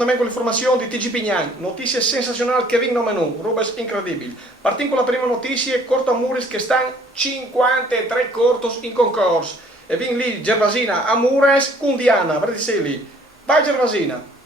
appuntamento con l'informazione di TG Pignan. Notizie sensazionali che vengono a menù, robes incredibili. Partiamo con la prima notizia, Corto Amuris che stanno 53 cortos in concorso. E vin lì Gervasina Amures con Diana, vedete lì. Vai Gervasina.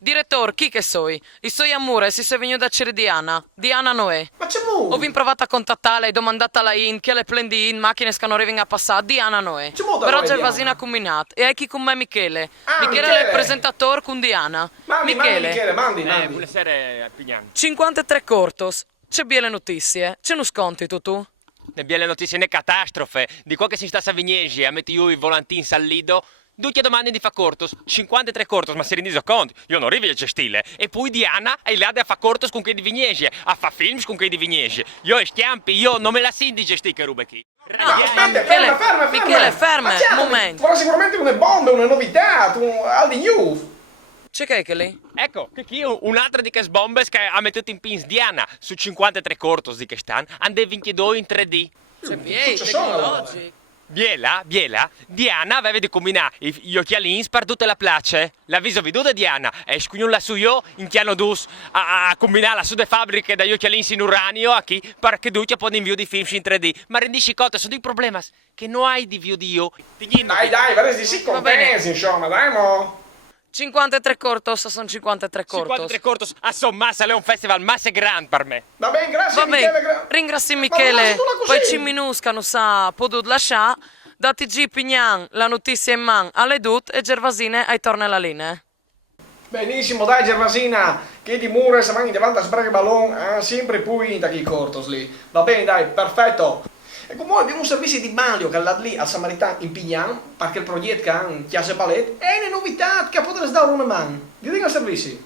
Direttore, chi che soi? I suoi amore si è venuto da c'era Diana Noè. Ma c'è mu? Ho vin provato a contattarla e domandatela in che le plendi in macchine che non arrivano a passare. Diana Noè. C'è mu da Però noi, Gervasina ha Diana? combinato. E hai chi con me Michele. Ah, Michele è Michele. il presentatore con Diana. Mandi Michele, mandi. Buonasera Pignan. 53 cortos. C'è belle notizie. C'è uno sconti tu? Ne belle notizie ne catastrofe. Di qua che si sta a Vignesi a metti io i volantin sallido. Ducchia domande di fa cortos, 53 cortos, ma si rendiso conto? Io non arrivo a gestire. E poi Diana è là a fa cortos con quei di Vignesi, a fa films con quei di Vignesi. Io e stiampi, io non me la senti gestire che ruba chi. No, aspetta, ferma. Michele, ferma, Ma certo, momento. farà sicuramente una bomba, una novità, Aldi News. C'è che lì? Ecco, che chi un'altra di che sbombes che ha messo in pins Diana su 53 cortos di che stanno, ande 22 in 3D. C'è miei, Tutto sono, tecnologici. Biela, Diana aveva di combinare gli occhiali per tutta la place. L'avviso veduta Diana, e scugnulla su io, in chiano dus, a combinare la su de fabbriche dagli occhiali in uranio a chi, perché duccia può invio di film in 3D. Ma rendisci conto, sono dei problemi che non hai di view di io. Dai, vedete, sì, compensi, insomma, dai, mo. 53 cortos sono 53 cortos. 53 cortos, a sommassa, è un festival masse grande per me. Va bene, grazie Michele. Ringrazio Ma Michele. lasciatela così. Poi ci minuscano, sa, potuto lasciare. Da TG Pignan, la notizia in man alle dut e Gervasine ai torna alla linea. Benissimo, dai Gervasina, che di Mures avanti davanti a sbraghe ballon, sempre poi da chi cortos lì. Va bene, dai, perfetto. E comunque abbiamo un servizio di Mario che è lì al Samaritan in Pignan, perché il progetto ha un chiase ballet, e le novità che potresti dare una mano. Vi dico il servizio.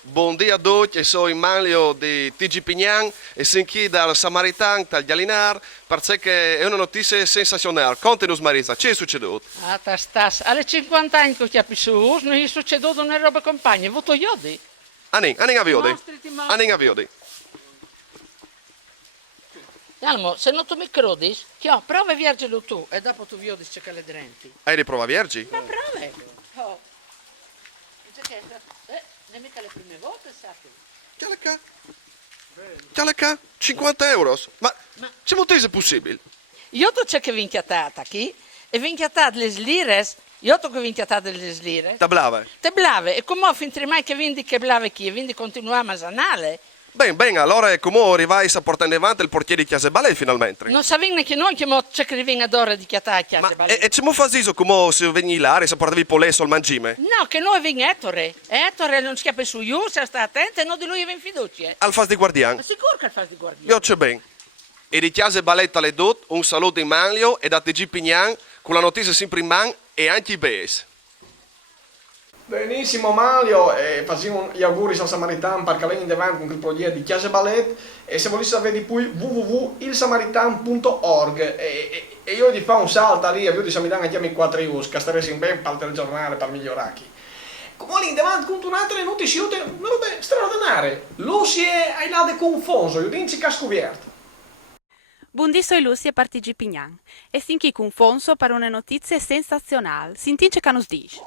Bom dia a tutti, sono Manlio di TG Pignan e sono qui dal Samaritan, dal Jalinar, perché è una notizia sensazionale. Contenos Marisa, che è succeduto? Ah, stas. Alle 50 anni che ti ha più, non è succeduto una roba compagna, voto io di. Anin a vedere. Mostrati, ma- Anin a vedere. Almo, se non tu mi credi, che prova a viaggiare tu e dopo tu vedi che le denti. Hai le prova Viergi? Ma prova! Oh. Ne mica le prime volte, sappi. Chialaca, 50 euro. Ma c'è molto possibile? Io tu c'è che vinchiatata qui, e vinchiatata le slires, io tu che vinchiatata le slires. Da blava. Te blave, e come finché mai che vindi che blave chi, e vindi continuiamo a sanare. Bene, allora come arrivai a portare in avanti il portiere di Chiase Ballet finalmente? Non sa neanche noi che mo c'è che venga d'ora di chiatà a Ma chiatà. e c'è mo fasiso come se veni là e se portavi polesso al mangime? No, che noi venga Ettore. Ettore non schiappa su io, se sta attento e non di lui viene fiducia. Al fas di guardian? Ma sicuro che fa di guardia. Io c'è ben. E di Chiase Ballet alle dot, un saluto in Manlio e da TG Pignan con la notizia sempre in man e anche i BS. Benissimo Mario, e facciamo gli auguri al Samaritan perché vengono davanti con il progetto di Chiase Ballet e se volete sapere di più www.ilsamaritan.org e io ti fa un salto lì e io di Samaritan anche a mi 4 use che staresti in ben per il telegiornale per migliorare. Come lì davanti con un'altra notizie, una roba straordinaria. Lucie hai là de confonso, io dici che ha scoperto. Buondì soi Lucy e partigi Pignan. E sinchi con Fonso per una notizia sensazionale. Sintince che nos dice.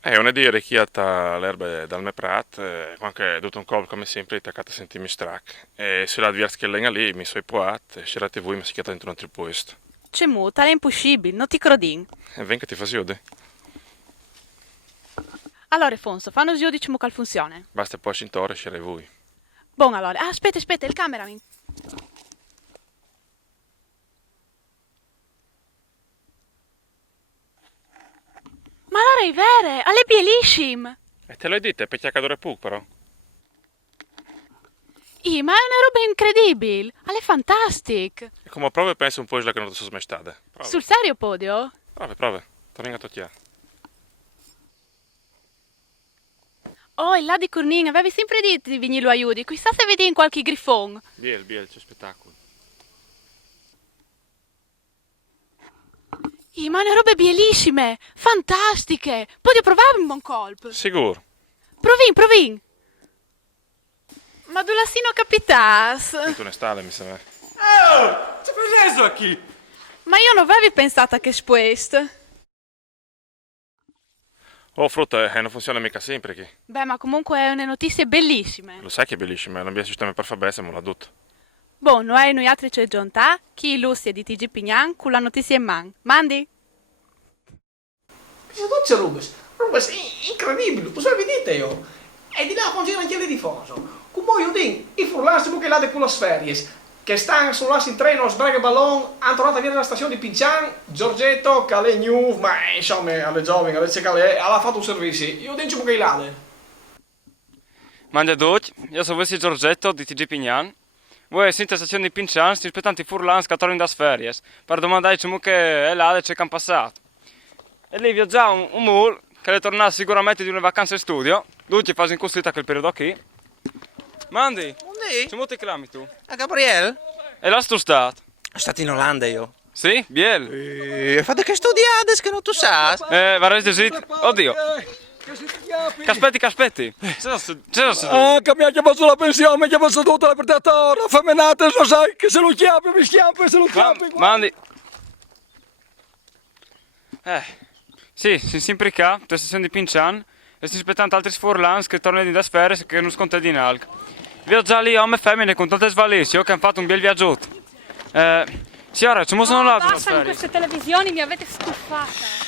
È una di richiata l'erba dal me prat, anche tutto un col come sempre attaccata a sentirmi strac. E se la diversa che lenga lì mi soi poat, e scerate voi mi si chiata dentro un altro posto. C'è mu, tale impossibile, non ti crodin. E venga ti fasiode. Allora Fonso, fanno io diciamo che funziona. Basta poi scintore e scerai voi. Buon allora, aspetta, il cameraman. Ma allora è vero, alle bellissime. E te l'ho detto, è pecchiacadore pu però. Ma è una roba incredibile, alle fantastic. E come prove penso un po' che non sono mai state. Sul serio podio? Prove, ti venga a tocchiare. Oh, il là di Cornin, avevi sempre detto di venire lo aiuti, chissà se vedi in qualche grifone. Biel, c'è spettacolo. Ma ne robe bellissime, fantastiche. Puoi provare un buon colpo. Sicuro. Provin. Ma dove lassino capitas? Tu ne stale, mi sembra. Oh, c'è preso qui? Ma io non avevi pensato che questo. Oh, frutta, non funziona mica sempre qui. Beh, ma comunque è una notizia bellissima. Lo sai che è bellissimo, non abbiamo sistema per fare bene, ma l'ha detto. Boh, noi altri c'è giunta, chi Lucia di TG Pignan con la notizia in man. Mandi? Cosa c'è Rubens? Rubens, incredibile, cosa vedete io? E di là con anche di foso. Come io dico, i furlanti che là con le ferie, che stanno sull'asso in treno, sbraghe ballon, hanno trovato via dalla stazione di Pincian, Giorgetto, Calais New, ma insomma, alle giovani, alle Calais, ha fatto un servizio. Io dico che là. Manda tutti, io sono Giorgetto di TG Pignan. Voi siete in stazione di Pincian, stiamo aspettando i furlans che tornano dalle ferie, per domandare che è là e c'è che hanno passato. E lì viaggia un mul che le torna sicuramente di una vacanza in studio, tutti fanno in costita quel periodo qui. Mandi, c'è molti clami tu. A Gabriele? E là sto stato? Sono stato in Olanda io. Sì, biel. E fate che studiate che non tu sai? Varese zit. Oddio. Che aspetti. Ah, che mi ha chiamato la pensione, mi ha chiamato tutta la predatora, femminata, lo sai, che se lo chiappi, mi schiappi, se lo chiappi. Mandi. Sì, siamo sempre qua, nella stazione di Pincian, e stiamo aspettando altri furlans che tornano da sfere che non scontano in alc. Viaggia lì, uomini e femmine, con tante svalisi, che hanno fatto un bel viaggiotto. Signora, ci sono là delle Basta con queste televisioni, mi avete stufata.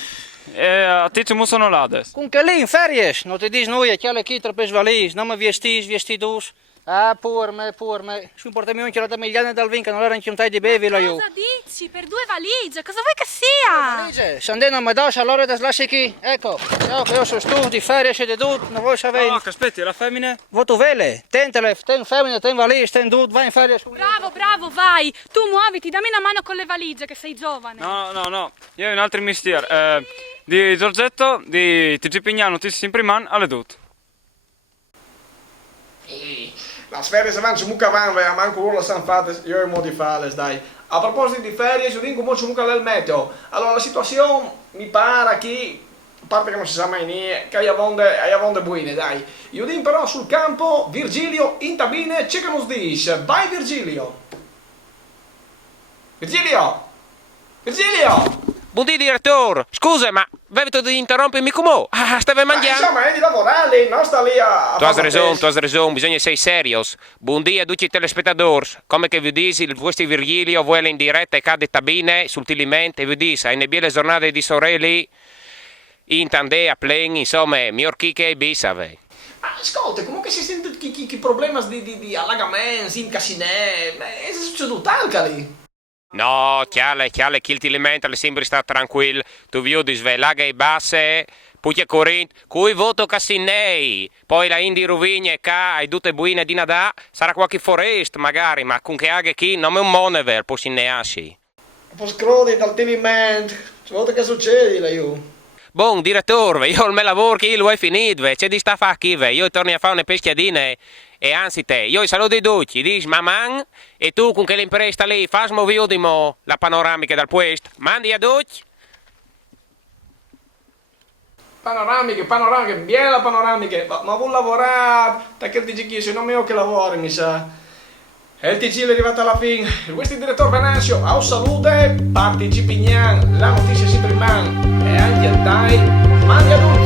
A te ci sono là adesso. Con che lì in ferie, non ti dici noi, che alle chitre per svalis, non mi vestidus. Ah, pur me. Su un portamento da milioni dal vinca, non era anche un tai di bevi là io. Cosa dici? Per 2 valigie, cosa vuoi che sia? Valigie, se andiamo a Madoscia, allora da slasci qui. Ecco, io sono studio di ferie, siete tutti, non vuoi sapere. No, che aspetti, la femmina? Voto vele, tentele, ten femmine, ten valigie, ten tutto, vai in ferie. Bravo, vai. Tu muoviti, dammi una mano con le valigie che sei giovane. No, io ho un altro mestiere. Di Giorgetto, di TG Pignano, ti si impriman, alle tutto. La ferie vanno mucca van, manco loro la sanno fatte, io ho i modi fare, dai. A proposito di ferie, io dico molto mucca del meteo. Allora la situazione mi pare che, a parte che non si sa mai niente, che hai avonde buine, dai. Io dico però sul campo, Virgilio in tabine, c'è che non dice. Vai Virgilio! Virgilio! Buongiorno direttore, scusa ma avete di interrompermi come? Stavi mangiando? Insomma, è di lavorare, non sta lì a Tu hai ragione, bisogna essere serios. Buongiorno a tutti i telespettatori. Come che vi dici, il vostro Virgilio vuole in diretta e cade tabine sutilmente e vi dice, hai nebbiele giornate di sorelli, in tandè, a pleni, insomma, miglior chi che bisave. Ascolta, comunque si sente che problemi di allagamenti, in casinè, è succeduto anche lì. No, chiale, chi il tilimenta sempre sta tranquillo. Tu vedi svelaga e basse, poi Corint, cui voto Cassinei, poi la Indi Rovigna e ca, hai tutte buine di nadà, sarà qualche forest magari, ma con che aghe chi, non è un monever, può sinneassi. Posso credere dal tilimento, volta che succede là io. Buon direttore, io il mio lavoro che lo hai finito, c'è di sta fa chi, io torno a fare una peschiadine. E anzi te, io saluto di tutti, dici mamma, e tu con che l'impresta lì, fasmo vedimo la panoramica dal puesto, mandi a tutti. Panoramiche, bella panoramiche, ma vuol lavorare, perché dici che se non mi ho che lavori, mi sa. E il TG è arrivato alla fine, questo è il direttore Venanzio, a salute, parti G Pignan, la notizia sempre in mano, e anche a te, mandi a tutti.